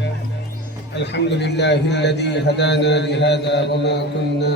الحمد لله الذي هدانا لهذا وما كنا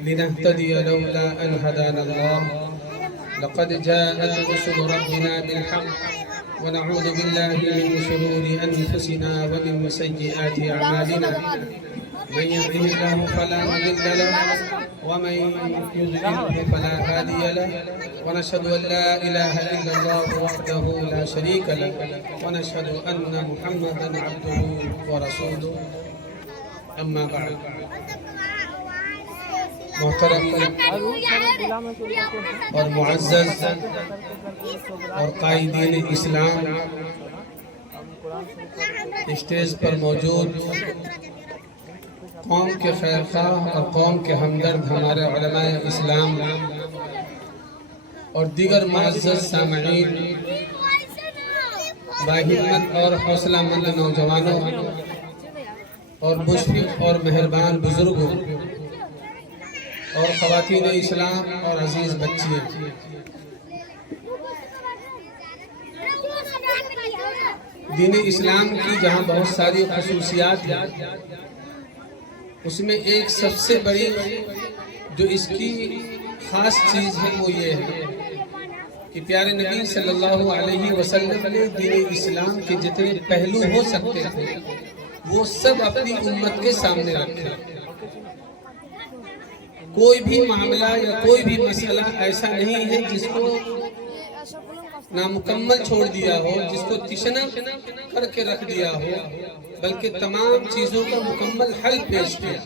لنهتدي لولا أن هدانا الله لقد جاءت رسل ربنا بالحق ونعوذ بالله من شرور أنفسنا ومن سيئات أعمالنا من يهده الله فلا مضل له ومن يضلل فلا هادي له ونشهد أن لا إله إلا الله وحده لا شريك له ونشهد أن محمدا عبده ورسوله أما بعد محترم اور معزز اور قائدین اسلام، اسٹیج پر موجود قوم کے خیر خواہ اور قوم کے ہمدرد ہمارے علماء اسلام اور دیگر معزز سامعین، باہمت اور حوصلہ مند نوجوانوں اور مشفق اور مہربان بزرگوں اور خواتین اسلام اور عزیز بچیاں، دین اسلام کی جہاں بہت ساری خصوصیات ہیں، اس میں ایک سب سے بڑی جو اس کی خاص چیز ہے وہ یہ ہے کہ پیارے نبی صلی اللہ علیہ وسلم نے دین اسلام کے جتنے پہلو ہو سکتے تھے وہ سب اپنی امت کے سامنے رکھے۔ کوئی بھی معاملہ یا کوئی بھی مسئلہ ایسا نہیں ہے جس کو نامکمل چھوڑ دیا ہو، جس کو تشنا کر کے رکھ دیا ہو، بلکہ تمام چیزوں کا مکمل حل پیش کیا۔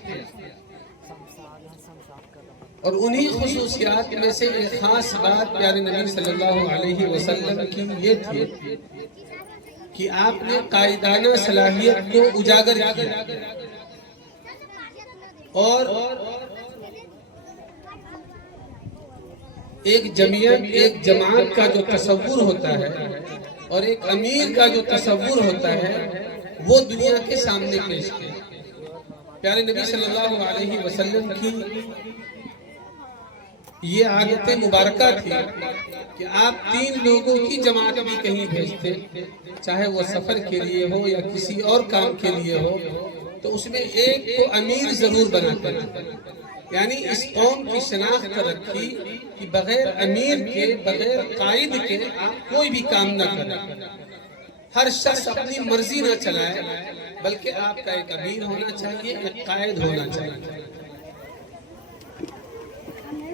اور انہی خصوصیات میں سے ایک خاص بات پیارے نبی صلی اللہ علیہ وسلم کی یہ تھی کہ آپ نے قائدانہ صلاحیت کو اجاگر کیا اور ایک جمعیت، ایک جماعت کا جو تصور ہوتا ہے اور ایک امیر کا جو تصور ہوتا ہے وہ دنیا کے سامنے پیش کیا۔ پیارے نبی صلی اللہ علیہ وسلم کی یہ عادت مبارکہ تھی کہ آپ 3 لوگوں کی جماعت بھی کہیں بھیجتے، چاہے وہ سفر کے لیے ہو یا کسی اور کام کے لیے ہو، تو اس میں ایک کو امیر ضرور بناتے ہیں۔ یعنی اس قوم کی شناخت رکھی کہ بغیر امیر کے، بغیر قائد کے آپ کوئی بھی کام نہ کریں، ہر شخص اپنی مرضی نہ چلائے، بلکہ آپ کا ایک امیر ہونا چاہیے، ایک قائد ہونا چاہیے۔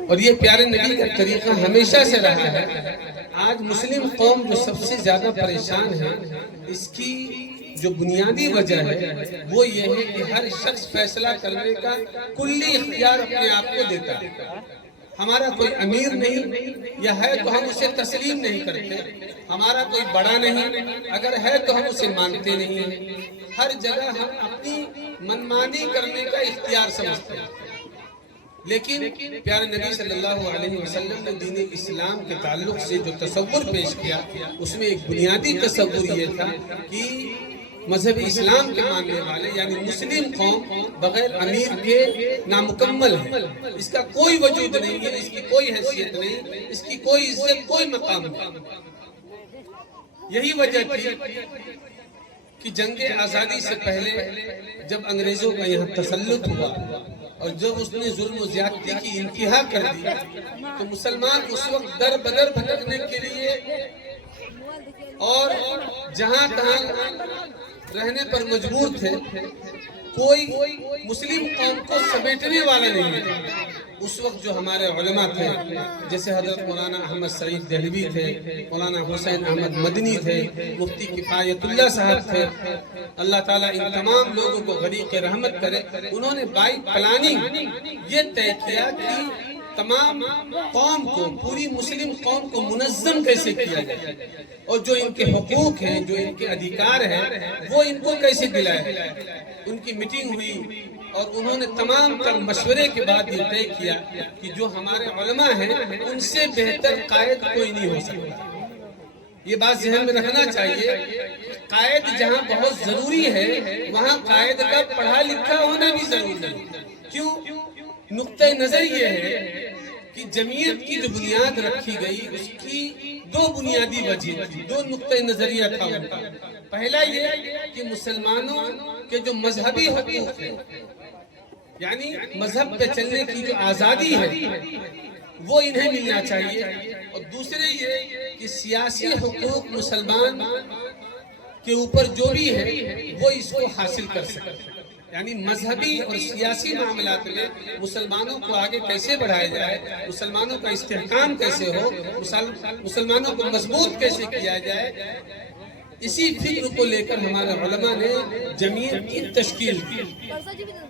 اور یہ پیارے نبی کا طریقہ ہمیشہ سے رہا ہے۔ آج مسلم قوم جو سب سے زیادہ پریشان ہے، اس کی جو بنیادی وجہ ہے وہ یہ ہے کہ ہر شخص فیصلہ کرنے کا کلی اختیار اپنے آپ کو دیتا ہے۔ ہمارا کوئی امیر نہیں، یا ہے تو ہم اسے تسلیم نہیں کرتے، ہمارا کوئی بڑا نہیں، اگر ہے تو ہم اسے مانتے نہیں۔ ہر جگہ ہم اپنی منمانی کرنے کا اختیار سمجھتے ہیں۔ لیکن پیارے نبی صلی اللہ علیہ وسلم نے دین اسلام کے تعلق سے جو تصور پیش کیا، اس میں ایک بنیادی تصور یہ تھا کہ مذہب اسلام کے ماننے والے یعنی مسلم قوم بغیر امیر کے نامکمل ہے، اس کا کوئی وجود نہیں ہے، اس کی کوئی حیثیت نہیں، اس کی کوئی عزت، کوئی مقام نہیں۔ یہی وجہ تھی کہ جنگ آزادی سے پہلے جب انگریزوں کا یہاں تسلط ہوا اور جب اس نے ظلم و زیادتی کی انتہا کر دی، تو مسلمان اس وقت در بدر بھٹکنے کے لیے اور جہاں تہاں رہنے پر مجبور تھے۔ کوئی مسلم قوم کو سمیٹنے والا نہیں تھا۔ اس وقت جو ہمارے علماء تھے، جیسے حضرت مولانا احمد سعید دہلوی تھے، مولانا حسین احمد مدنی تھے، مفتی کفایت اللہ صاحب تھے، اللہ تعالیٰ ان تمام لوگوں کو غریق رحمت کرے، انہوں نے بائی پلاننگ یہ طے کیا کہ تمام قوم کو، پوری مسلم قوم کو منظم کیسے کیا جائے، اور جو ان کے حقوق ہیں، جو ان کے ادھیکار ہیں، وہ ان کو کیسے دلائے۔ ان کی میٹنگ ہوئی اور انہوں نے تمام تر مشورے کے بعد یہ طے کیا کہ جو ہمارے علماء ہیں ان سے بہتر قائد کوئی نہیں ہو سکتا۔ یہ بات ذہن میں رکھنا چاہیے، قائد جہاں بہت ضروری ہے وہاں قائد کا پڑھا لکھا ہونا بھی ضروری ہے۔ کیوں؟ نقطہ نظر یہ ہے کہ جمعیت کی جو بنیاد رکھی گئی اس کی دو بنیادی وجہ تھی، دو نقطۂ نظریہ تھا ان کا۔ پہلا یہ کہ مسلمانوں کے جو مذہبی حقوق ہیں، یعنی مذہب پہ چلنے کی جو آزادی ہے وہ انہیں ملنا چاہیے، اور دوسرے یہ کہ سیاسی حقوق مسلمان کے اوپر جو بھی ہے وہ اس کو حاصل کر سکے، یعنی مذہبی اور سیاسی معاملات میں مسلمانوں کو آگے کیسے بڑھایا جائے، مسلمانوں کا استحکام کیسے ہو، مسلمانوں کو مضبوط کیسے کیا جائے، اسی فکر کو لے کر ہمارے علماء نے جمعیت کی تشکیل کی۔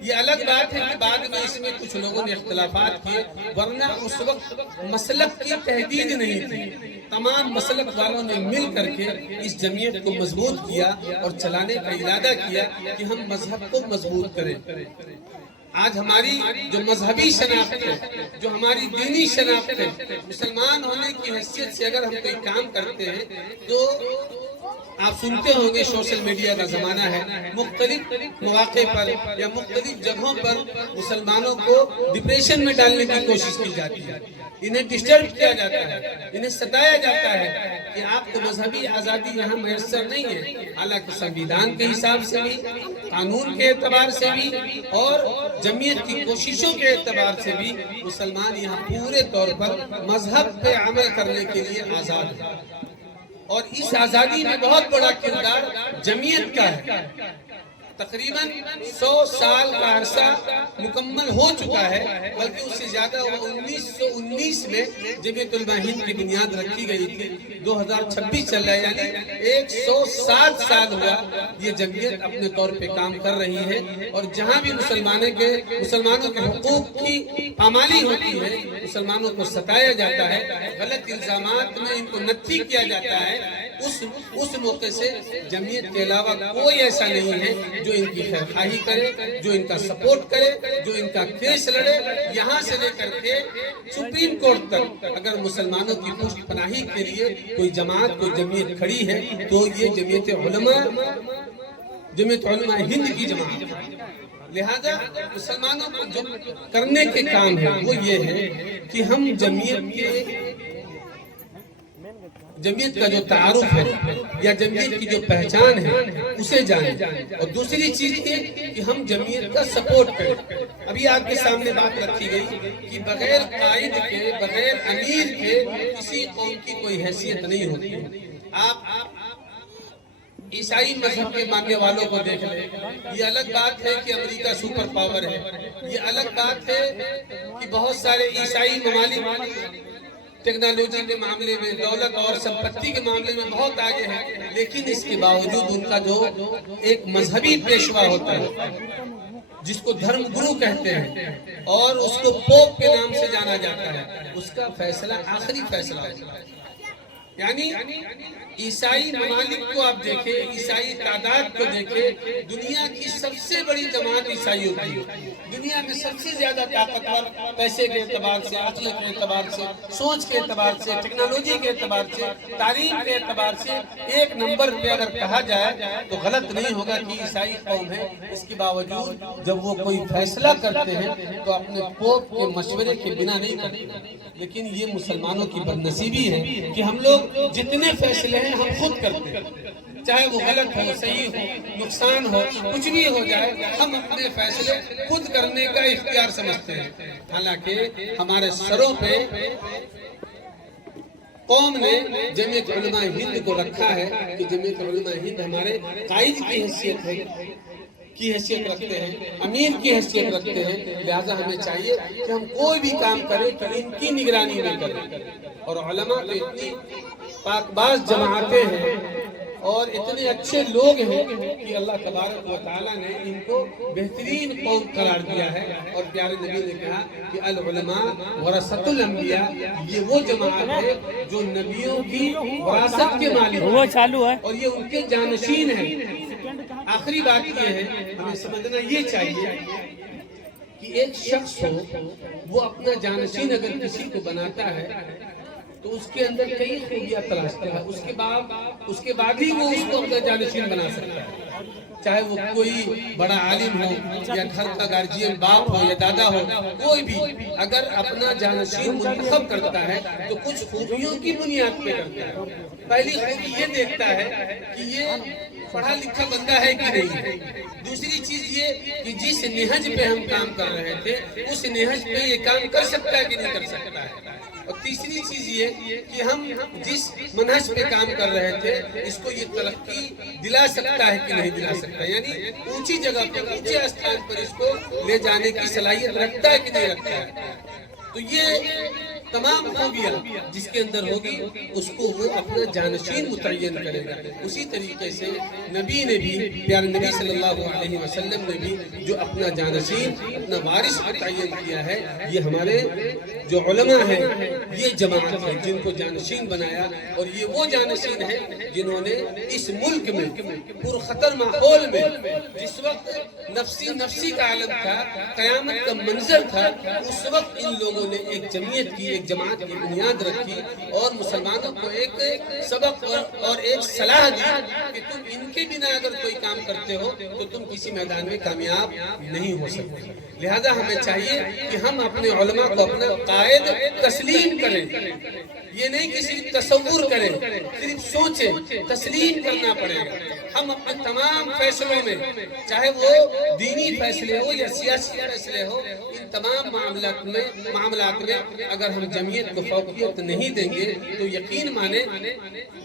یہ الگ بات ہے کہ بعد میں اس میں کچھ لوگوں نے اختلافات کیے، ورنہ اس وقت مسلک کی تحدید نہیں تھی، تمام مسلک والوں نے مل کر کے اس جمعیت کو مضبوط کیا اور چلانے کا ارادہ کیا کہ ہم مذہب کو مضبوط کریں۔ آج ہماری جو مذہبی شناخت ہے، جو ہماری دینی شناخت ہے، مسلمان ہونے کی حیثیت سے اگر ہم کوئی کام کرتے ہیں تو آپ سنتے ہوں گے سوشل میڈیا کا زمانہ ہے، مختلف مواقع پر یا مختلف جگہوں پر مسلمانوں کو ڈپریشن میں ڈالنے کی کوشش کی جاتی ہے، انہیں ڈسٹرب کیا جاتا ہے، انہیں ستایا جاتا ہے کہ آپ کو مذہبی آزادی یہاں میسر نہیں ہے، حالانکہ سنویدھان کے حساب سے بھی، قانون کے اعتبار سے بھی اور جمعیت کی کوششوں کے اعتبار سے بھی مسلمان یہاں پورے طور پر مذہب پہ عمل کرنے کے لیے آزاد ہے، اور اس آزادی میں بہت بڑا کردار جمعیت کا ہے۔ تقریباً 100 سال کا عرصہ مکمل ہو چکا ہے، بلکہ اس سے زیادہ 1919 میں جمعیت علماء ہند کی بنیاد رکھی گئی تھی، 2026 چل رہا ہے، یعنی 107 سال ہوا یہ جمعیت اپنے طور پہ کام کر رہی ہے، اور جہاں بھی مسلمانوں کے حقوق کی پامالی ہوتی ہے، مسلمانوں کو ستایا جاتا ہے، غلط الزامات میں ان کو نفی کیا جاتا ہے، اس موقع سے جمعیت کے علاوہ کوئی ایسا نہیں ہے جو ان کی خیرخواہی کرے، جو ان کا سپورٹ کرے، جو ان کا کیس لڑے۔ یہاں سے لے کر کے سپریم کورٹ تک اگر مسلمانوں کی پشت پناہی کے لیے کوئی جماعت، کوئی جمعیت کھڑی ہے تو یہ جمعیت علماء ہند کی جماعت ہے۔ لہذا مسلمانوں کو جو کرنے کے کام ہے وہ یہ ہے کہ ہم جمعیت کا جو تعارف ہے یا جمعیت کی جو پہچان ہے اسے جانیں، اور دوسری چیز یہ کہ ہم جمعیت کا سپورٹ کریں۔ ابھی آپ کے سامنے بات رکھی گئی کہ بغیر قائد کے، بغیر امیر کے کسی قوم کی کوئی حیثیت نہیں ہوتی۔ آپ عیسائی مذہب کے ماننے والوں کو دیکھ لیں، یہ الگ بات ہے کہ امریکہ سپر پاور ہے، یہ الگ بات ہے کہ بہت سارے عیسائی ممالک ٹیکنالوجی کے معاملے میں، دولت اور سمپتی کے معاملے میں بہت آگے ہیں، لیکن اس کے باوجود ان کا جو ایک مذہبی پیشوا ہوتا ہے جس کو دھرم گرو کہتے ہیں اور اس کو پوپ کے نام سے جانا جاتا ہے، اس کا فیصلہ آخری فیصلہ ہوتا ہے۔ یعنی عیسائی ممالک کو آپ دیکھیں، عیسائی تعداد کو دیکھیں، دنیا کی سب سے بڑی جماعت عیسائیوں کی ہے، دنیا میں سب سے زیادہ طاقتور پیسے کے اعتبار سے، عقل کے اعتبار سے، سوچ کے اعتبار سے، ٹیکنالوجی کے اعتبار سے، تعلیم کے اعتبار سے ایک نمبر پہ اگر کہا جائے تو غلط نہیں ہوگا کہ عیسائی قوم ہے۔ اس کے باوجود جب وہ کوئی فیصلہ کرتے ہیں تو اپنے پوپ کے مشورے کے بنا نہیں کرتے، لیکن یہ مسلمانوں کی بدنصیبی ہے کہ ہم لوگ جتنے فیصلے ہیں ہم خود کرتے ہیں، چاہے وہ غلط ہو، صحیح ہو، نقصان ہو، کچھ بھی ہو جائے، ہم اپنے فیصلے خود کرنے کا اختیار سمجھتے ہیں۔ حالانکہ ہمارے سروں پہ قوم نے جمعیت علماء ہند کو رکھا ہے کہ جمعیت علماء ہند ہمارے قائد کی حیثیت رکھتے ہیں، امیر کی حیثیت رکھتے ہیں، لہذا ہمیں چاہیے کہ ہم کوئی بھی کام کریں تو ان کی نگرانی میں کریں۔ اور علماء تو اتنی پاک باز جماعتیں ہیں اور اتنے اچھے لوگ ہیں کہ اللہ تبارک و تعالیٰ نے ان کو بہترین قوم قرار دیا ہے، اور پیارے نبی نے کہا کہ العلماء ورثۃ الانبیاء، یہ وہ جماعت ہے جو نبیوں کی وراثت کے مالک ہیں اور یہ ان کے جانشین ہیں۔ آخری بات یہ ہے، ہمیں سمجھنا یہ چاہیے کہ ایک شخص ہو، وہ اپنا جانشین اگر کسی کو بناتا ہے تو اس کے اندر کئی خوبیاں تلاشتا ہے، اس کے بعد ہی وہ اس کو اپنا جانشین بنا سکتا ہے۔ چاہے وہ کوئی بڑا عالم ہو یا گھر کا گارجین باپ ہو یا دادا ہو، کوئی بھی اگر اپنا جانشین منتخب کرتا ہے تو کچھ خوبیوں کی بنیاد پہ کرتا ہے۔ پہلی خوبی یہ دیکھتا ہے کہ یہ پڑھا لکھا بندہ ہے کہ نہیں ہے۔ دوسری چیز یہ کہ جس نہج پہ ہم کام کر رہے تھے اس نہج پہ یہ کام کر سکتا ہے کہ نہیں کر سکتا ہے۔ اور تیسری چیز یہ کہ ہم جس منہج پہ کام کر رہے تھے اس کو یہ ترقی دلا سکتا ہے کہ نہیں دلا سکتا ہے، یعنی اونچی جگہ پر اونچے استھان پر اس کو لے جانے کی صلاحیت رکھتا ہے کہ نہیں رکھتا ہے۔ تو یہ تمام خوبیاں جس کے اندر ہوگی اس کو وہ اپنا جانشین متعین کرے گا۔ اسی طریقے سے نبی نے بھی، پیارے نبی صلی اللہ علیہ وسلم نے بھی جو اپنا جانشین، اپنا وارث متعین کیا ہے، یہ ہمارے جو علماء ہیں یہ جماعت ہے جن کو جانشین بنایا، اور یہ وہ جانشین ہیں جنہوں نے اس ملک میں پرخطر ماحول میں جس وقت نفسی کا عالم تھا، قیامت کا منظر تھا، اس وقت ان لوگوں نے ایک جمعیت کی، ایک جماعت کی بنیاد رکھی اور مسلمانوں کو ایک سبق اور ایک صلاح دی کہ تم ان کے بنا اگر کوئی کام کرتے ہو تو تم کسی میدان میں کامیاب نہیں ہو سکتے۔ لہذا ہمیں چاہیے کہ ہم اپنے علماء کو اپنا قائد تسلیم کریں، یہ نہیں کہ صرف تصور کریں، صرف سوچیں، تسلیم کرنا پڑے گا۔ ہم اپنے تمام فیصلوں میں، چاہے وہ دینی فیصلے ہو یا سیاسی فیصلے ہو، ان تمام معاملات میں اگر ہم جمعیت کو فوقیت نہیں دیں گے تو یقین مانے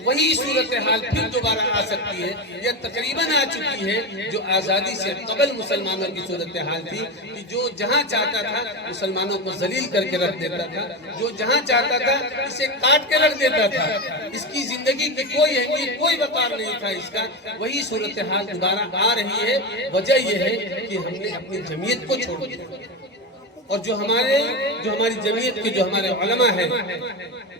وہی صورتحال پھر دوبارہ آ سکتی ہے یا تقریباً آ چکی ہے جو آزادی سے قبل مسلمانوں کی صورتحال تھی، کہ جو جہاں چاہتا تھا مسلمانوں کو ذلیل کر کے رکھ دیتا تھا، جو جہاں چاہتا تھا اسے کاٹ کے رکھ دیتا تھا، اس کی زندگی کی کوئی اہمیت، کوئی وقار نہیں تھا اس کا۔ وہی صورتحال دوبارہ آ رہی ہے۔ وجہ یہ ہے کہ ہم نے اپنی جمعیت کو چھوڑ دیا، اور جو ہماری جمعیت کے جو ہمارے علماء ہیں،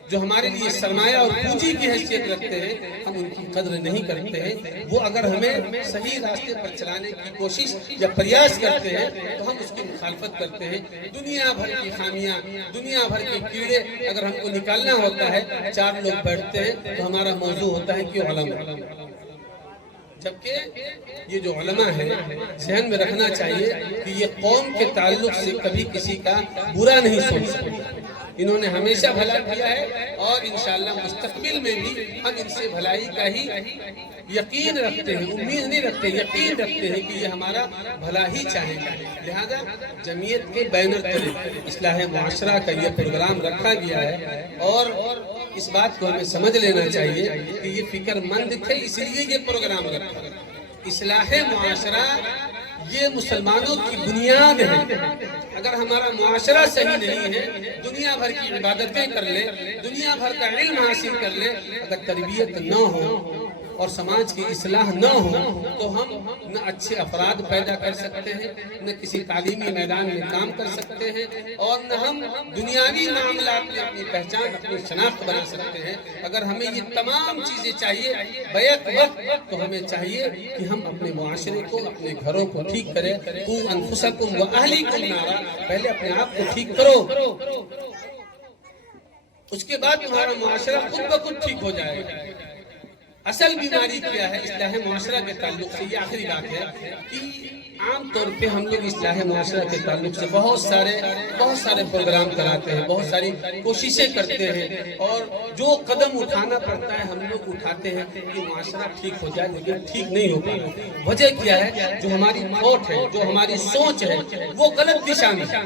جو ہمارے لیے سرمایہ اور پونجی کی حیثیت رکھتے ہیں، ہم ان کی قدر نہیں کرتے ہیں۔ وہ اگر ہمیں صحیح راستے پر چلانے کی کوشش یا پریاس کرتے ہیں تو ہم اس کی مخالفت کرتے ہیں۔ دنیا بھر کی خامیاں، دنیا بھر کے کیڑے اگر ہم کو نکالنا ہوتا ہے، چار لوگ بیٹھتے ہیں تو ہمارا موضوع ہوتا ہے کہ علماء، جبکہ یہ جو علماء ہیں ذہن میں رکھنا چاہیے کہ یہ قوم کے تعلق سے کبھی کسی کا برا نہیں سوچ سکتے۔ انہوں نے ہمیشہ بھلا کیا ہے اور انشاءاللہ مستقبل میں بھی ہم ان سے بھلائی کا ہی یقین رکھتے ہیں، امید نہیں رکھتے، یقین رکھتے ہیں کہ یہ ہمارا بھلا ہی چاہیں گے۔ لہذا جمعیت کے بینر تلے اصلاح معاشرہ کا یہ پروگرام رکھا گیا ہے، اور اس بات کو ہمیں سمجھ لینا چاہیے کہ یہ فکر مند تھے اس لیے یہ پروگرام رکھا۔ اصلاح معاشرہ یہ مسلمانوں کی بنیاد ہے۔ اگر ہمارا معاشرہ صحیح نہیں ہے، دنیا بھر کی عبادتیں کر لے، دنیا بھر کا علم حاصل کر لے، اگر تربیت نہ ہو اور سماج کی اصلاح نہ ہو تو ہم نہ اچھے افراد پیدا کر سکتے ہیں، نہ کسی تعلیمی میدان میں کام کر سکتے ہیں، اور نہ ہم دنیاوی معاملات میں اپنی پہچان، اپنی شناخت بنا سکتے ہیں۔ اگر ہمیں یہ تمام چیزیں چاہیے بیک وقت، تو ہمیں چاہیے کہ ہم اپنے معاشرے کو، اپنے گھروں کو ٹھیک کریں۔ قُوا أَنفُسَكُمْ وَأَهْلِيكُمْ نَارًا، پہلے اپنے آپ کو ٹھیک کرو، اس کے بعد تمہارا معاشرہ خود بخود ٹھیک ہو جائے گا۔ اصل بیماری کیا ہے اصلاح معاشرہ کے تعلق سے؟ یہ آخری بات ہے کہ عام طور پہ ہم لوگ اصلاح معاشرہ کے تعلق سے بہت سارے پروگرام کراتے ہیں، بہت ساری کوششیں کرتے ہیں، اور جو قدم اٹھانا پڑتا ہے ہم لوگ اٹھاتے ہیں کہ معاشرہ ٹھیک ہو جائے، لیکن ٹھیک نہیں ہو پاتا۔ وجہ کیا ہے؟ جو ہماری تھاٹ ہے، جو ہماری سوچ ہے، وہ غلط دشا میں ہے۔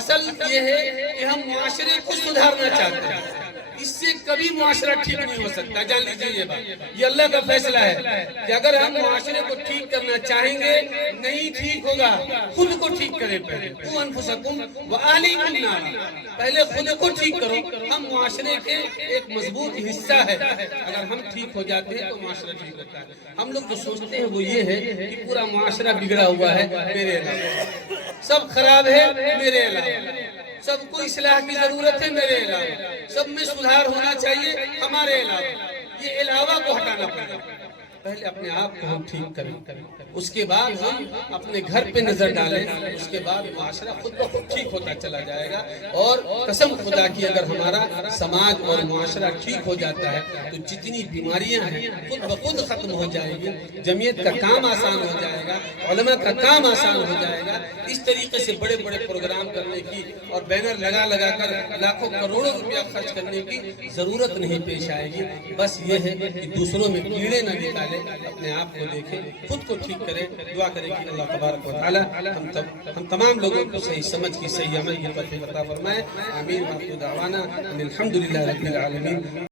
اصل یہ ہے کہ ہم معاشرے کو سدھارنا چاہتے ہیں، اس سے کبھی معاشرہ ٹھیک نہیں ہو سکتا۔ جان لیجیے یہ بات، یہ اللہ کا فیصلہ ہے کہ اگر ہم معاشرے کو ٹھیک کرنا چاہیں گے نہیں ٹھیک ہوگا، خود کو ٹھیک کریں پہلے۔ قُوا أَنفُسَكُمْ وَأَهْلِيكُمْ نَارًا، پہلے خود کو ٹھیک کرو۔ ہم معاشرے کے ایک مضبوط حصہ ہے، اگر ہم ٹھیک ہو جاتے ہیں تو معاشرہ ٹھیک ہوتا ہے۔ ہم لوگ جو سوچتے ہیں وہ یہ ہے کہ پورا معاشرہ بگڑا ہوا ہے میرے علاوہ، سب خراب ہے میرے علاوہ، سب کو اصلاح کی ضرورت ہے میرے علاوہ، سب میں سدھار ہونا چاہیے ہمارے علاوہ۔ یہ علاوہ کو ہٹانا پڑے گا۔ پہلے اپنے آپ کو ہم ٹھیک کریں، اس کے بعد ہم اپنے گھر پہ نظر ڈالیں، اس کے بعد معاشرہ خود بخود ٹھیک ہوتا چلا جائے گا۔ اور قسم خدا کی اگر ہمارا سماج اور معاشرہ ٹھیک ہو جاتا ہے تو جتنی بیماریاں ہیں خود بخود ختم ہو جائے گی، جمعیت کا کام آسان ہو جائے گا، علماء کا کام آسان ہو جائے گا۔ اس طریقے سے بڑے بڑے پروگرام کرنے کی اور بینر لگا لگا کر لاکھوں کروڑوں روپیہ خرچ کرنے کی ضرورت نہیں پیش آئے گی۔ بس یہ ہے کہ دوسروں میں کیڑے نہ نکالیں، اپنے آپ کو دیکھیں، خود کو ٹھیک کریں، دعا کریں کہ اللہ تبارک و تعالی ہم تمام لوگوں کو صحیح سمجھ کی، صحیح عمل کی توفیق عطا فرمائے۔ آمین۔ وآخر دعوانا ان الحمد للہ رب العالمین۔